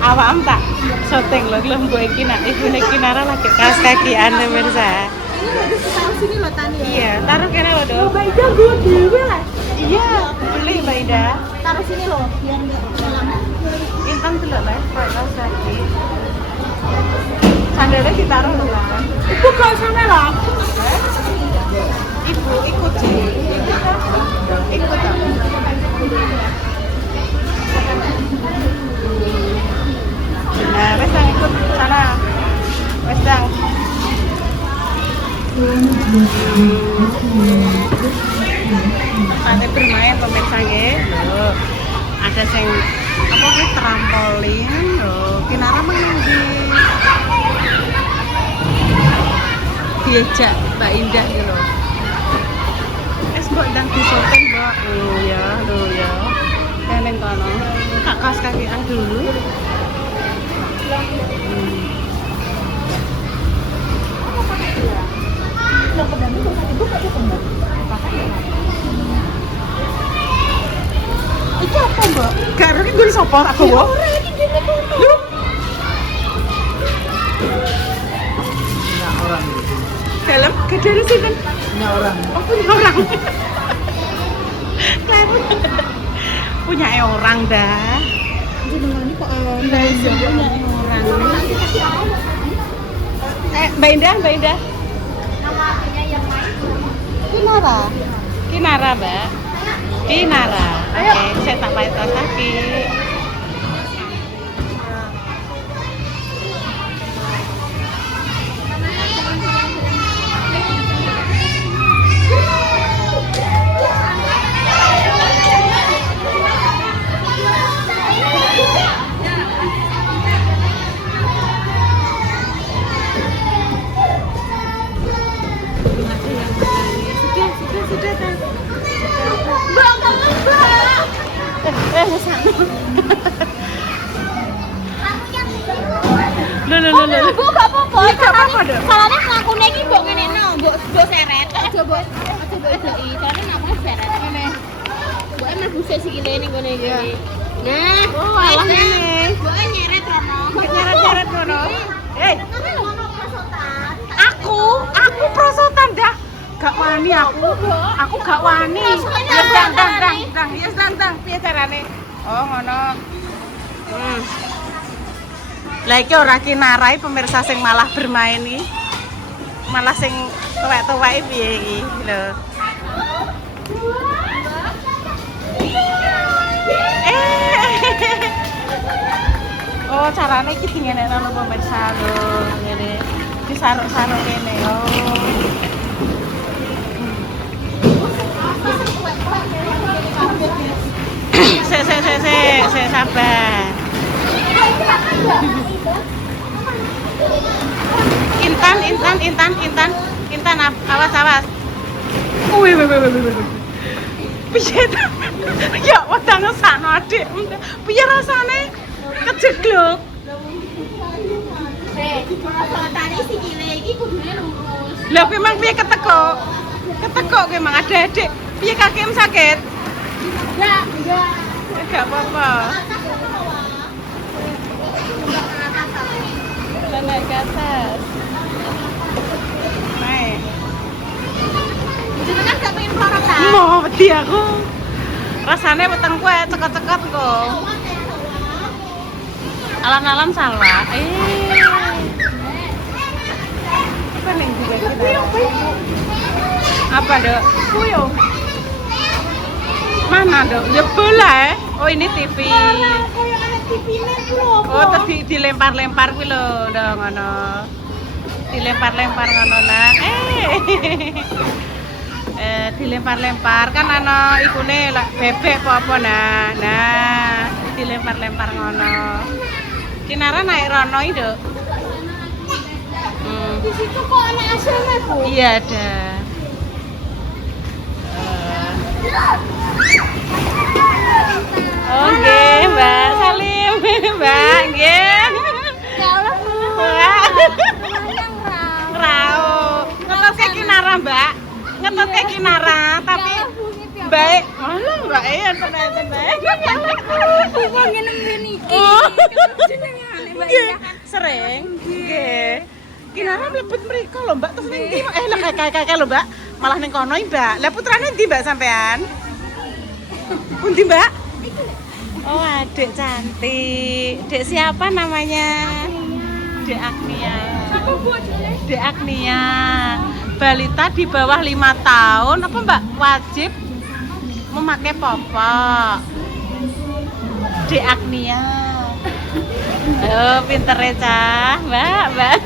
Awam tak syuting lho, belum gue iki nak ibune Kinara lagi kaos kakian pemirsa. Ini bagus taruh sini loh Tani. Iya, taruh kene lho, Dok. Mbak Ida gue dewe lah. Iya, beli Mbak Ida. Taruh sini loh, biar enggak lama. Intan delok lah, kaos kaki. Sandalnya ditaruh lho, Lan. Ibu kok sana lah. Ibu ikut sih. Ikut tak? Nah, wes Dang, ikut sana. Wes Dang. Ada bermain pemirsa nggih. Loh. Ada sing apa kuwi trampolin lho. Kinara menunggu. Diajak Mbak Indah gitu loh. Mbok ndang disyuting, Mbak. Lho ya. Neng kono. Kak kaos kakian dulu. Iki apa, Mbak? Gak ngerti gue sopor aku, Mbak. Lu? Orang Film gede di sini. punya orang Oh, punya orang. Keren. Punya orang dah. Jenengan ini kok Punya orang. Mbak Indah. nama artinya yang main. Kinara. Kinara, Mbak. Kinara. Oke, saya tak pakai kaos kaki. Sudah, Tan. Mbak, kamu Mbak. Loh. Bu gak apa-apa. Iya, gak apa-apa, Dok. Salahnya ngakune iki mbok ngene no, mbok seret. Aja mbok edoki. Soalnya ngakune seret ngene. Mbok mlebu sikile ning ngene iki. Nah, Oh, alah ngene. Mbok nyeret rono. Nyeret-nyeret ngono. Aku prosotan dah. Gak wani aku. Aku gak wani. Ya dang. Yes dang. Piye carane? Oh, ngono. Lah iki ora Kinara pemirsa sing malah bermain iki. Malah sing tuwek-tuwek piye iki lho. Oh, carane iki dingenekno pemirsa lho, ngene. Disaruk-saruk kene. Oh. Sik sabar. Intan, awas. Wih. Piye ta? Ya wedang sakno Adik. Piye rasane? Kejeglok. Tani sikile iki kudune lurus. Lah kuwi mang piye ketekok? Ketekok kuwi mang Adik. Piye kakimu sakit? Enggak. Enggak apa-apa. Naik ke atas. Naik. Jenengan gak pengen pelorot ta? Mau wedi aku. Rasane wetengku cekot-cekot kok. Alam-alam salah. Apa ning juga kita? Apa, Dok? Kuyo. Mana, Dok? Ya bola. Oh, ini TV. Oh, tadi dilempar-lempar kuwi lho, ndang ngono. Dilempar-lempar ngono nah. Dilempar-lempar kan ana ikune bebek apa nah. Nah, dilempar-lempar ngono. Kinara naik rono iki, Dok. Di situ kok ana asrama, Bu? Iya ada. Oke, Mbak Salim. Mbak, nggih. Kalau Mbak. yang Rao. Ngetutke Kinara, Mbak. Ngetutke Kinara, tapi baik. Malah Mbak enten baik. Aku ngene ngene iki. Oh. Nggih, sering. Nggih. Kinara mlebet mriko lho, Mbak. Terus ning ndi? Lah kayak lho, Mbak. Malah ning kono, Mbak. Lah putrane ndi, Mbak, sampean? Pundi, Mbak? Oh, adik cantik. Dek siapa namanya? Dek Agnia. Dek Agnia. Balita di bawah 5 tahun apa, Mbak? Wajib memakai popok. Dek Agnia. Oh, pinter ya, Cah. Mbak.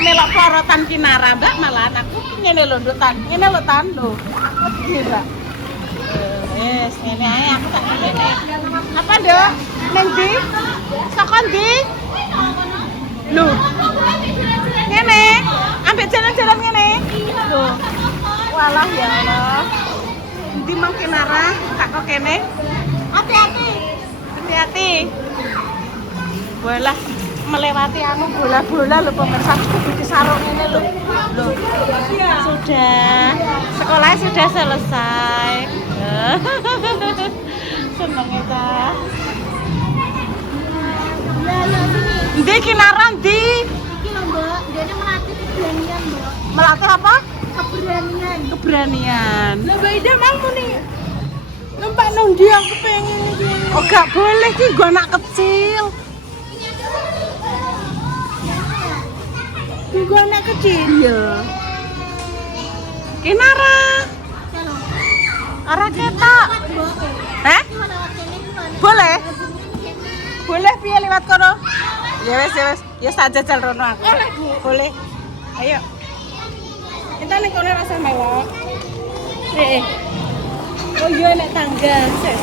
Melok porotan Kinara, Mbak, malahan aku ngene lho, Nduk Tan. Ngene lho, Tan, lho. Iki, Mbak. Wes, ngene ae aku tak ngene. Apa, Nduk? Ning ndi? Saka ndi? Lho. Ngene. Ambek jalan-jalan ngene. Lho. Walah ya Allah. Ndi mang Kinara? Tak kok kene. Hati-hati. Hati-hati. Walah melewati anu bola-bola lho pemirsa, kudu disarung ngene lho. Lho. Sudah. Sekolahnya sudah selesai. Seneng ya, Cah. Ndi Kinara ndi? Iki lho, Mbak. Dene melatih keberanian, Mbak. Melatih apa? Keberanian. Keberanian. Lah Mbak Ida mau nih. Numpak nang ndi aku pengen iki. Oh, gak boleh ki gua anak kecil. Gua anak kecil. Iya. Kinara. Arah ketok. Hah? Boleh? Boleh piye liwat kono? Ya wes, ya wes. Ya tak jajal rono aku. Boleh. Ayo. Kita ning kono rasa mewah. Oh iya nek tangga. Sik.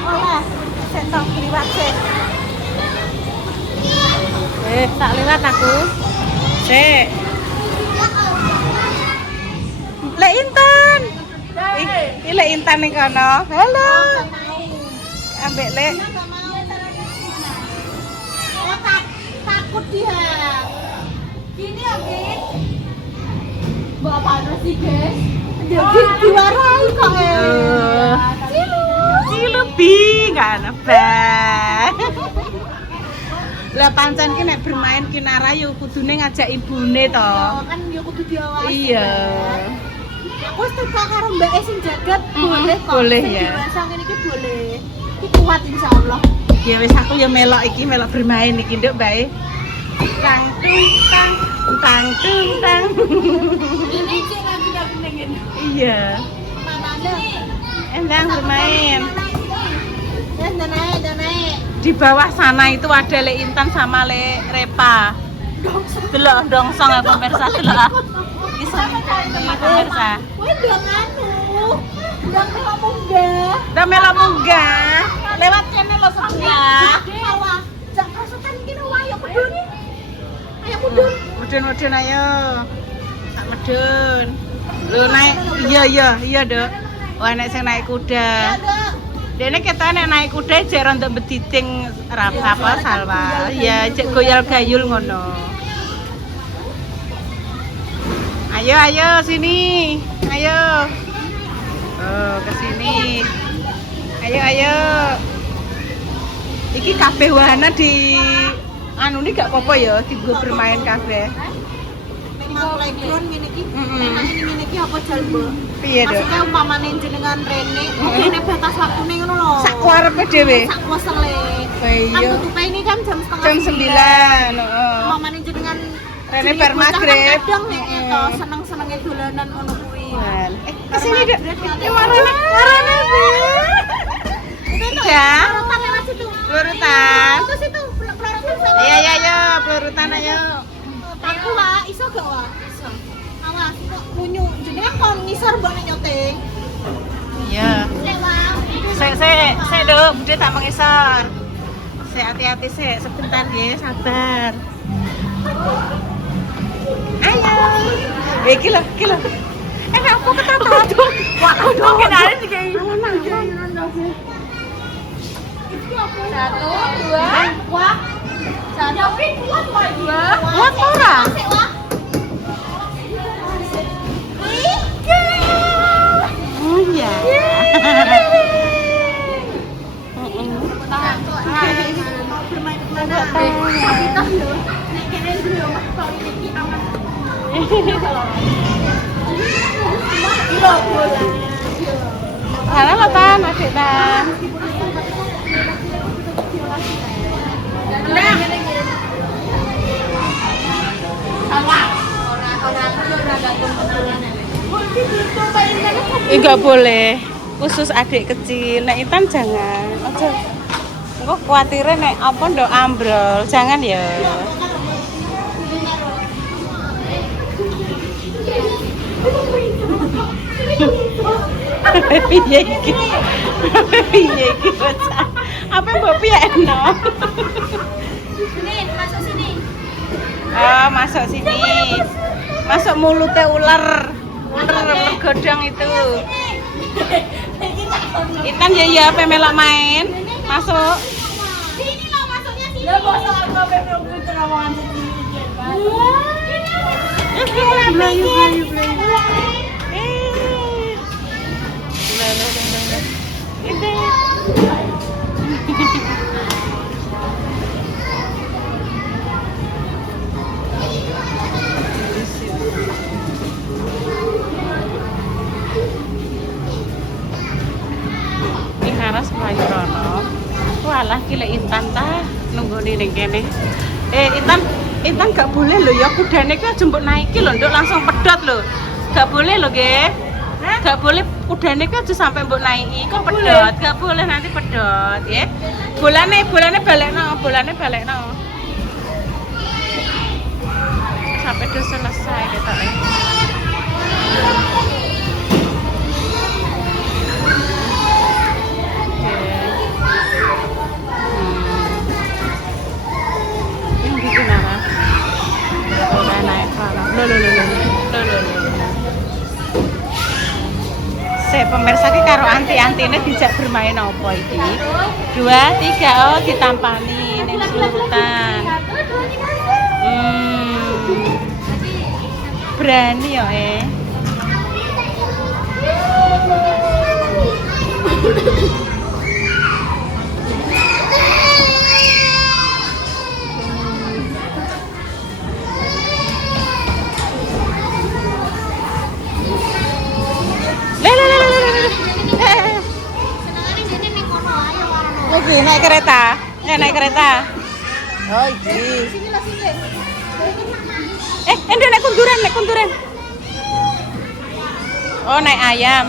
Olah, sik tok liwat sik. Tak liwat aku. Sik. Lek Intan. Iki Lek Intan ning kono. Halo. Ambek Lek. Takut dia. Gini ya, Gin. Mbak panas sih, guys. Diwarai kok. Lebih kan apa? Lah pancen ki nek bermain Kinara yo kudune ngajak ibune to. Kan yo kudu diawasi. Iya. Aku wis teko karo Mbak sing jagat boleh kok. Boleh Sing ya. dewasa ngene iki boleh. Iki kuat insyaallah. Ya wis aku ya melok iki melok bermain iki Nduk bae. Tang tung tang tang tung tang. Ini sih lagi aku pengen. Iya. Mamanya. Endang bermain. Ya udah naik. Di bawah sana itu ada Lek Intan sama Lek Repa. Delok dongsong ya pemirsa delok. Iki pemirsa. Woi dong anu. Udah melok munggah. Udah melok munggah. Lewat kene lho sebelah. Sawah. Jak rasukan iki no ayo medun. Ayo medun. Medun ayo. Sak medun. Lu naik. Iya, Dok. Wah, nek sing naik kuda. Dene ketane naik kuda jek rontok bediting apa salwa. Ya jek goyal gayul ngono. Ayo sini. Ayo. Oh, ke sini. Ayo. Iki kabeh wahana di anu ini gak apa-apa ya, digo bermain kabeh. Mau playground ngene iki. Enak ngene iki apa jalbo? Piye, Dok? Maksudnya umpamane jenengan rene, ngene batas waktune ngono lho. Sak kuarepe dhewe. Sak wesele. Iya. Kan tutupe ini kan jam setengah Jam 9. Heeh. Umpamane jenengan Rene bar maghrib. Kadang nek to seneng-senenge dolanan ngono kuwi. Kesini Dok. Marane. Udah. Pelorutan lewat situ. Pelurutan. Itu situ, pelorutan sama. Ayo, pelurutan ayo. Aku wa iso gak wa? Iso. Awas kok munyu. Jenengan kon ngisor mbok nek nyoting. Iya. Lek wa. Saya Dok, Bude tak mengisar. Saya hati-hati sebentar ya, sabar. Ayo. Iki lho. Aku ketawa dong. Wah, dong kenalin iki. Satu, dua, wah. Satu, dua. Kuat ora? Oh iya. Mana lo Tan, adik Tan? Enggak boleh, khusus adik kecil. Nek Intan jangan. Aja. Engko kuatire nek apa ndok ambrol, jangan ya. Piye iki? Piye iki bocah? Apa mbok piyekno? Sini, masuk sini. Oh, masuk sini. Masuk mulutnya ular. Ular bergodong itu. Intan ya pemelok main. Masuk. Sini lo masuknya sini. Ya bosok aku belum terawangan sendiri. Belayu. Haras Melayu Rono. Walah gila Intan ta nunggu ning kene. Intan gak boleh lho ya kudane ku aja mbok naiki lho nduk langsung pedot lho. Gak boleh lho nggih. Gak boleh kudane ku aja sampai mbok naiki kok pedot. Gak boleh nanti pedot ya. Bolane balekno. Sampai udah selesai ketoknya. Pemirsa ki karo anti-antine dijak bermain apa iki? 2, 3 oh ditampani ning slurutan. Berani ya Lagi naik kereta. Naik kereta. Oh, iki. Endo naik kunturan. Oh, naik ayam.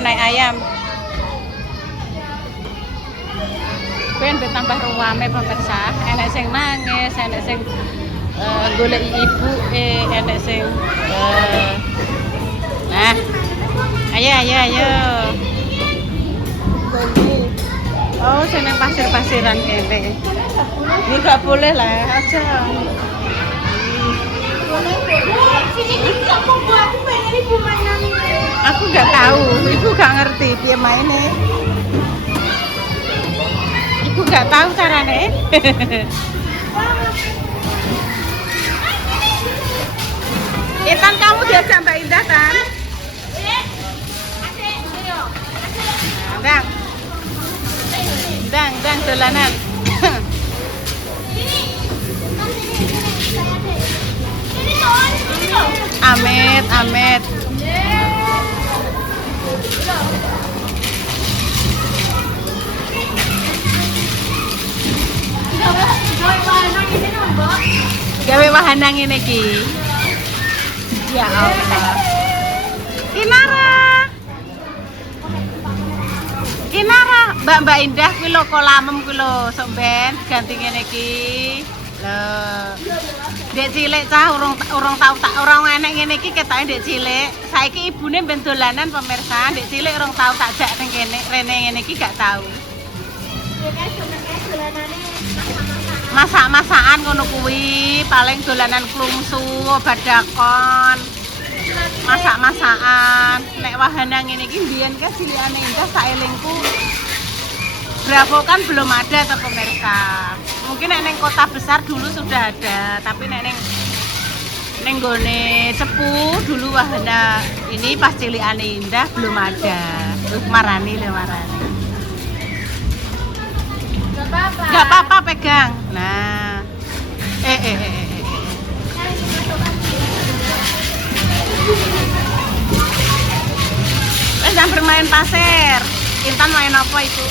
Ben tambah ruame pemirsa. Enek sing nangis, enek sing golek ibu, enek sing nah. Ayo. Oh, seneng pasir-pasiran kene. Ini gak boleh lah, aja. Aku gak tahu, ibu gak ngerti piye maine. Ibu gak tahu carane. Intan kamu diajak Mbak Indah kan? Dang dolanan. Amit. Gawe wahana ngene iki. Ya Allah. Kinara, Mbak Indah kuwi lho kolamem kuwi lho, sok ben ganti ngene iki. Lho. Dek cilik cah urung tau enek ngene iki ketoke dek cilik. Saiki ibune ben dolanan pemirsa, dek cilik urung tau tak jak ning kene rene ngene iki gak tau. Masak-masakan ngono kuwi, paling dolanan klungsu, badakon. Masak-masakan. Nek wahana ngene iki mbiyen ka cilikane Indah saelingku. Bravo kan belum ada tuh pemirsa. Mungkin nek kota besar dulu sudah ada, tapi nek ning gone sepuh dulu wahana ini pas cilikane Indah belum ada. Marani. Gak apa-apa pegang. Nah. Jangan bermain pasir. Intan main apa itu?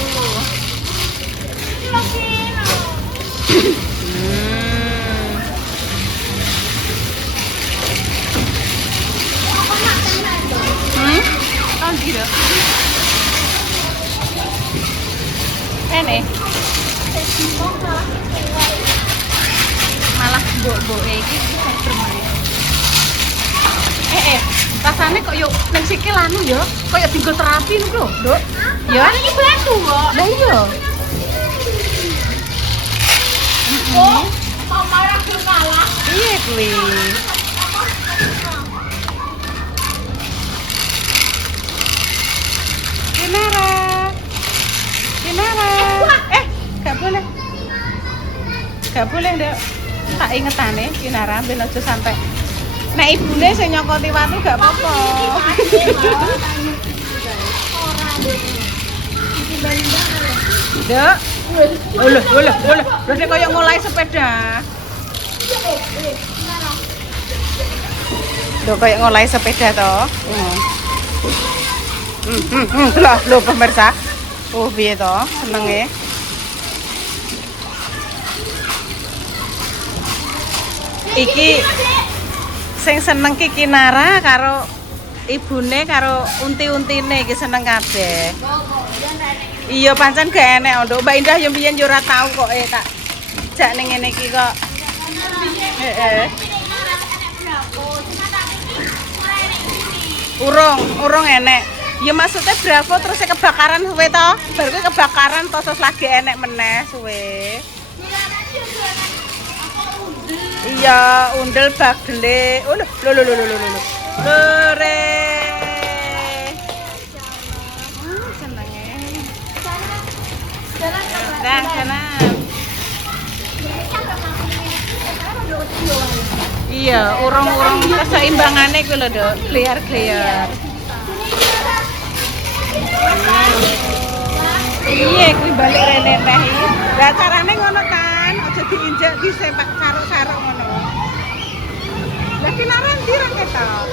Oh gitu. Ini malah mbok-mbok iki bisa bermain. Rasanya kok yuk neng sikil anu yo, kok yuk tinggal terapi lho, Dok. Ya, Ini batu kok. lah iya. Oh, mama aku kalah. Iya kuwi. Kinara. Kinara. Gak boleh. Gak boleh, Dok. Tak ingetane Kinara ben aja sampai nek ibune sing nyokoti watu gak apa-apa. Dok. Boleh. Dia kayak mulai sepeda. Dok kayak mulai sepeda toh. Loh pemirsa. Oh piye toh? Seneng ya. Iki sing seneng ki Kinara karo ibune karo unti-untine iki seneng kabeh. Iya pancen gak enek nduk. Mbak Indah yo mbiyen yo ora tau kok tak jak ning ngene iki kok. Heeh. Urung enek. Ya maksudnya bravo terus kebakaran suwe to. Bar kuwi kebakaran terus lagi enek meneh suwe. Iya, undel bagele. Oh lho. Lore. Senenge. Sana. Iya, urung keseimbangane kuwi lho, Dok. Clear. Iya, kuwi balik rene teh. Lah carane ngono kan, aja diinjak disepak karo-karo ngono. Lah Kinara ndi ra ketok.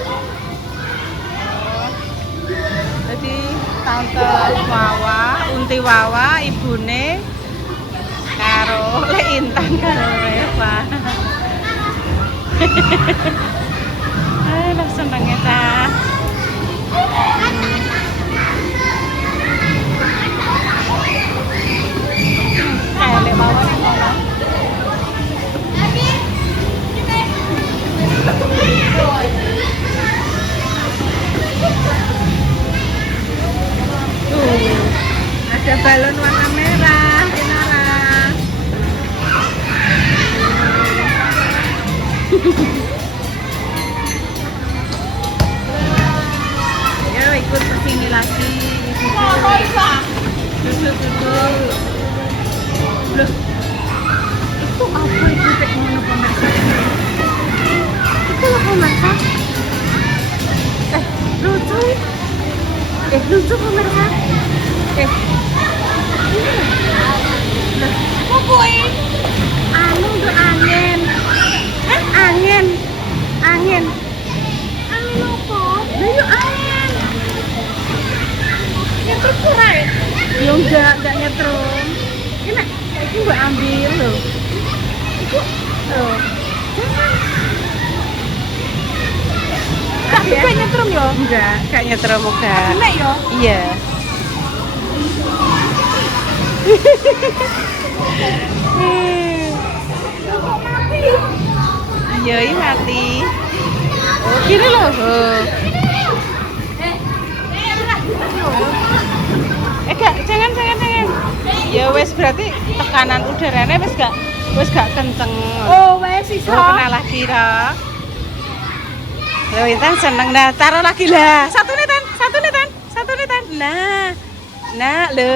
Jadi tante Wawa, unti Wawa, ibune karo Le Intan karo Eva. Lah senenge ta. Lek mawon nang kono. Ada balon warna merah, Kinara. Ya ikut kesini lagi. Duduk. Loh, itu apa itu kayak ngono pemirsa? Itu apa pemirsa? Lucu pemirsa. Apa ini? Anu tuh angin. Angin. Angin apa? Lah angin. Nyetrum kurai? Ya enggak nyetrum. Ini aku mbak ambil loh. Itu jangan. Gak nyetrum ya? Enggak, gak nyetrum enggak. Enak ya? Iya. Kok mati? Iya, ini mati. Oh, gini loh. Jangan. Ya wes berarti tekanan udaranya wes gak kenceng. Oh, wes iso. Kena lagi dah. Lo Intan seneng dah. Taruh lagi lah. Satu nih Tan. Nah, lo.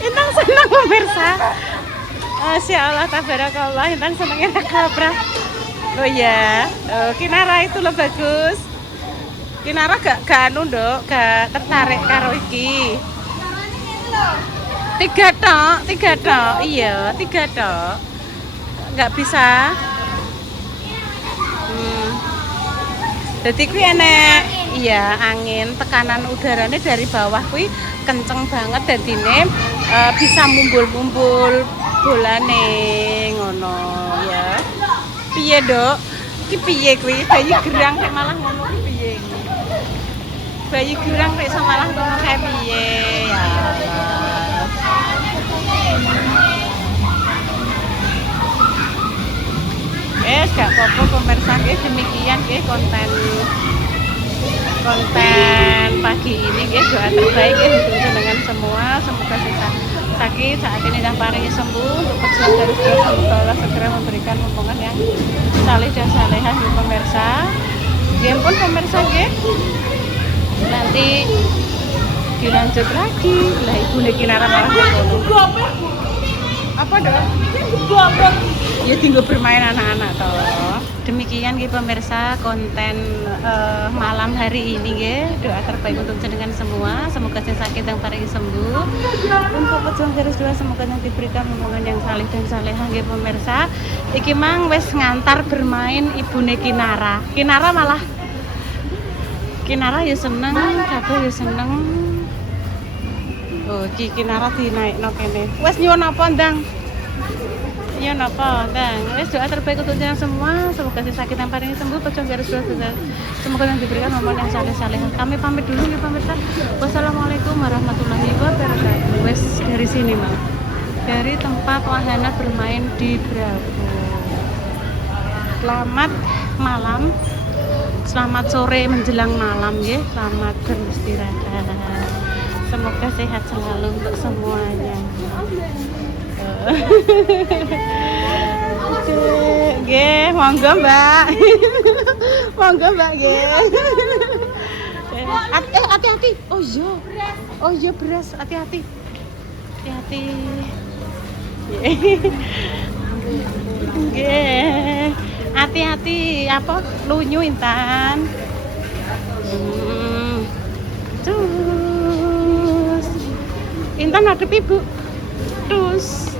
Intan seneng pemirsa. Masya Allah, tabarakallah. Intan senengnya kabrak. Oh ya, Kinara itu lo bagus. Kinara gak anu nduk, gak tertarik karo iki. 3 tok. Iya, 3 tok. Gak bisa. Dadi kuwi enek iya angin, tekanan udaranya dari bawah kuwi kenceng banget dadine bisa mumbul-mumbul bolane ngono ya. Piye, Dok? Ki piye kuwi? Bayi gerang kek malah ngono ki piye? Bayi gerang kek malah ngono kayak piye? Ya Allah. Gak apa-apa pemirsa, demikian konten pagi ini doa terbaik untuk jenengan semua, semoga sakit saat ini dan paringi sembuh, untuk pejuang dari segala semoga Allah segera memberikan hubungan yang saleh dan salehah ya pemirsa. Pun pemirsa nanti dilanjut lagi lah ibu Kinara malah apa dong? Ya tinggal bermain anak-anak toh. Demikian pemirsa konten malam hari ini doa terbaik untuk jenengan semua, semoga yang sakit dan paringi sembuh. Untuk pejuang garis 2 semoga yang diberikan hubungan yang saleh dan salehah pemirsa. Iki mang wes ngantar bermain ibune Kinara. Kinara ya seneng, kabeh ya seneng. Oh, Kinara dinaikno kene. Wes nyuwun apa, Ndang? Ya napa, Ndang. Wes doa terbaik untuk jenengan semua, semoga si sakit yang paling sembuh, pejuang garis 2 semoga yang diberikan hubungan yang saleh-saleh. Kami pamit dulu ya pemirsa. Wassalamualaikum warahmatullahi wabarakatuh. Wes dari sini, Mang. Dari tempat wahana bermain di Bravo. Selamat malam. Selamat sore menjelang malam ya. Selamat beristirahat. Semoga sehat selalu untuk semuanya. Oke, monggo Mbak. Monggo Mbak hati-hati. Oh iya beras, hati-hati. Hati-hati. Hati-hati apa lunyu Intan. Terus Intan hadap ibu. Terus